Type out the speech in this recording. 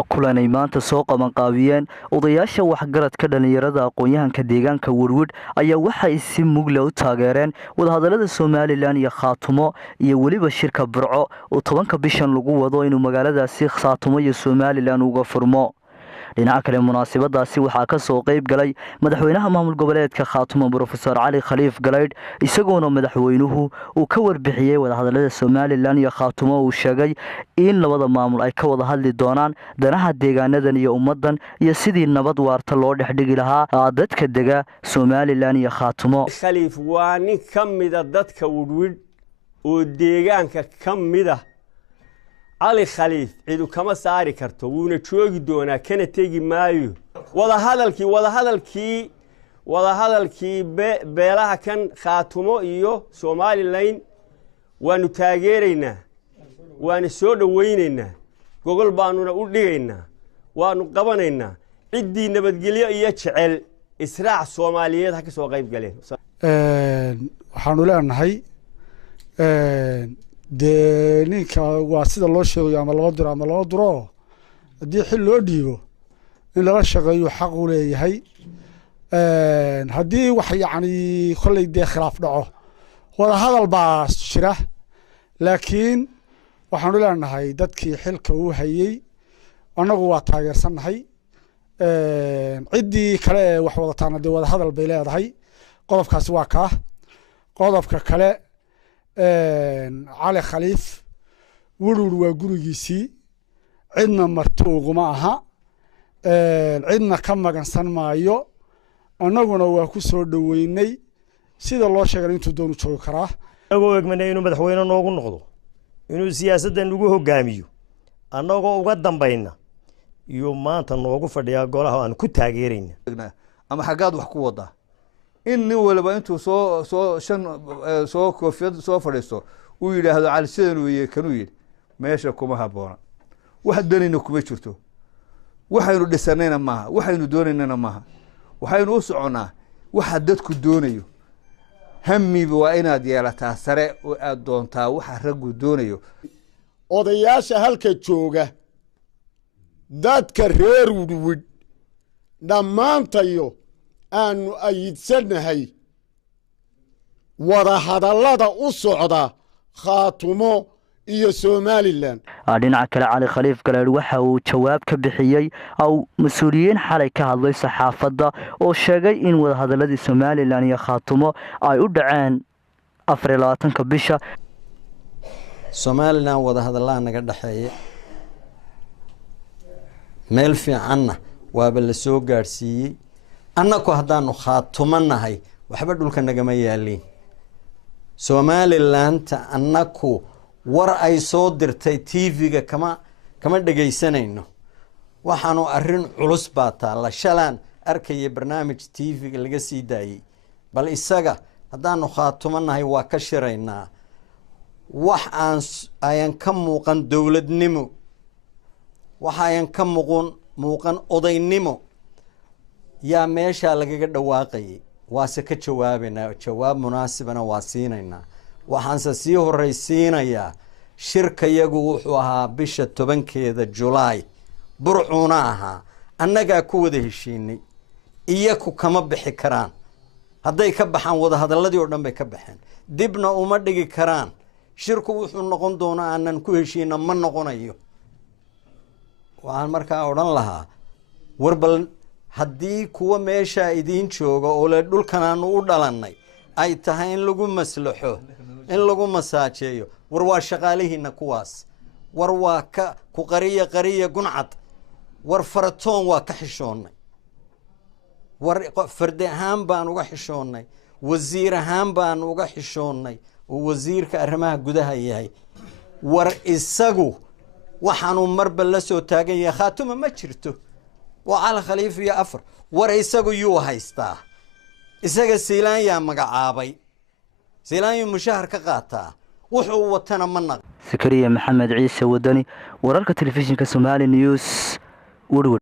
kulanay maanta soo qabanqaabiyeen odayaasha waxgaradka dhalinyarada aqoon-yahanka deegaanka Werwid ayaa waxay si mug leh u taageereen wadahadalada Somaliland iyo Khaatumo iyo waliba shirka Burco oo 10 bishan lagu wado inuu magaaladaasi Khaatumo iyo Somaliland uga furmo. dhinaca kale munaasabadaasi waxaa ka soo qayb galay madaxweynaha maamul goboleedka Khaatumo Professor Cali Khaliif Galeyd isagoona madaxweynuhu uu ka warbixiyay wadahadalada Somaliland iyo Khaatumo uu sheegay in labada maamul ay ka wada hadli doonaan danaha deegaanadan iyo ummadan iyo sidii nabad waarta loo dhexdhigi lahaa dadka dega Somaliland iyo Khaatumo. Khaliif waa nin kamida dadka Werwid oo deegaanka kamida علي خليف عيدو كما ساري كرتو ونا جوجي دونا كنا تيجي مايو ولا هذا الكي بيلاها كان خاتمو إيو سومالي لين وانو تاجرينا وانو سود ويننا جوجل بانونا ودينا وانو قبنا عدي نبتقليه يشعل إسراع الصوماليات هكذا سو غيب قليل. حنقول هاي de ninka waa sida loo sheegay ama loo diro hadii xil loo dhiibo in laga shaqeeyo xaq u leeyahay hadii wax yaani khallay de khilaaf dhaco wada hadal baa shira laakiin waxaan u leenahay dadkii xilka uu hayay anagu waa taageersanahay cidii kale wax wada taanade wada hadal bay leedahay qodobkaasi waa ka qodobka kale علي خليف ورور وجورجيسي عندنا مرتوق معها عندنا كم مجنسان معيو أنا قلنا وكسر دويني سيد الله شغالين تدون شوكراه أقول من إنه بدحوينا نوقن نقضو إنه سياسة نلقوه جاميو أنا أقول قدام بيننا يوم ما تنوقف فديا قولها أنا كنت هاجرين أما حاجات وحكوا ده إني ولا بنتو سو كوفيد سو فريسو ويل هذا على سن ويكنويل ماشي كما هبونا واحد دونينا كما جرتو waxaynu dhisanayna maaha waxaynu doonaynana maaha waxaynu u soconaa waxa dadku doonayo hamiba waa inaad yeelataa sare oo aad doontaa waxa raggu doonayo odayaasha halka jooga dadka reer Werwid dhamaantayo aanu ayidsanahay wada hadallada u socda Khaatumo iyo Somaliland. dhinaca kale Cali Khaliif Galeyd waxa uu jawaab ka bixiyay oo mas'uuliyiin xalay ka hadlay saxaafadda oo sheegay in wada hadaladii Somaliland iyo Khaatumo ay u dhaceen 24 bisha. Somaliland wada hadallada naga dhaxeeyay meel fiicanna waaba la soo gaarsiiyay annaku haddaanu Khaatumo waxba dhulka nagama yaalin Somaliland annaku war ay soo dirtay TV-ga kama dhageysanayno waxaanu arrin culus baataa la shalaan arkay barnaamij TV-ga laga sii daayay bal isaga haddaanu Khaatumo waa ka shiraynaa wax aan ka muuqan dawladnimo wax aan ka muuqan odaynimo yaa meesha lagaga dhawaaqay waase ka jawaabina jawaab munaasibana waa siinayna waxaan sii horeysiinaya shirka yagu wuxuu ahaa bisha 10keeda July burcuna aha annaga ku wada heshiinay iyaku kama bixi karaan haday ka baxaan wada hadaladii oo dhan bay ka baxeen dibna uma dhigi karaan shirku wuxuu noqon doonaa aanan ku heshiina ma noqonayo waxaan markaa oran lahaa warbal haddii kuwa meesha idin jooga oo la dhulkan aanu u dhalanay ay tahay in lagu maslaxo in lagu masaajeeyo war waa shaqaalihiina kuwaas war waa ka ku qariya guncad war faratoon waa ka xishoonay war fardi ahaan baan uga xishoonay wasiir ahaan baan uga xishoonay oo wasiirka arrimaha gudaha yahay war isagu waxaanu marba la soo taagan yahay Khaatumo ma jirto وعلى خليفة أفر ورئيسه يو هايستا إساق سيلان يا مقعابي سيلان يا مشاهر كقاتا وحو وطنا منق سكريا محمد عيسى وداني ورالك تلفزيون كسومالي نيوز Werwid.